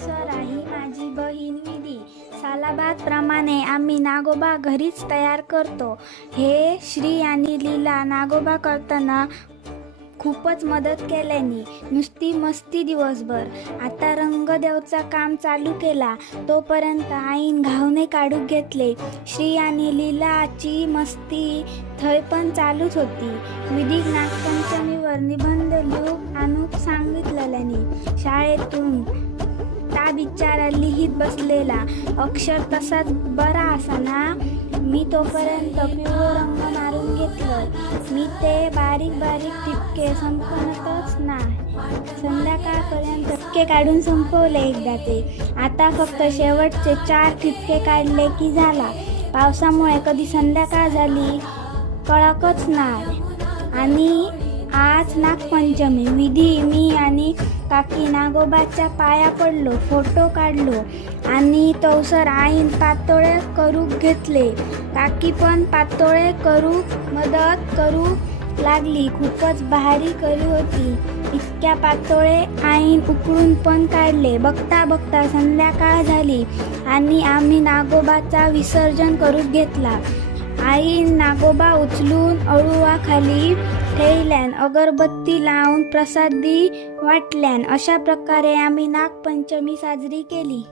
स्वरा ही माझी बहीण विधी. सालाबादप्रमाणे आम्ही नागोबा घरीच तयार करतो. हे श्री आणि लीला नागोबा करताना खूपच मदत केल्यानी. नुसती मस्ती दिवसभर. आता रंगदेवचा काम चालू केला तोपर्यंत आईन घावणे काढून घेतले. श्री आणि लीलाची मस्ती थंय पण चालूच होती. विधिक नागपंचमीवर निबंध लिहून आणूक सांगितलेल्यानी. शाळेतून ता बिचारा लिहित बसलेला. अक्षर तसाच बरा असाना. मी तोपर्यंत पिवळं रंग मारून घेतलं. मी ते बारीक बारीक टिपके संपवतच नाही. संध्याकाळपर्यंत टिपके काढून संपवले एकदा ते. आता फक्त शेवटचे 4 ठिपके काढले की झाला. पावसामुळे कधी संध्याकाळ झाली कळकच नाही. आणि आज नागपंचमी. विधी, मी आणि काकी नागोबाच्या पाया पडलो, फोटो काढलो आणि तवसर आईन पातोळे करू घेतले. काकी पण पातोळे करू मदत करू लागली. खूपच भारी करी होती. इतक्या पातोळे आईन उकळून पण काढले. बघता बघता संध्याकाळ झाली आणि आम्ही नागोबाचा विसर्जन करून घेतला. आईन नागोबा उचलून अळुवाखाली ठेवल्यान, अगरबत्ती लावून प्रसादी वाटल्यान. अशा प्रकारे आम्ही नागपंचमी साजरी केली.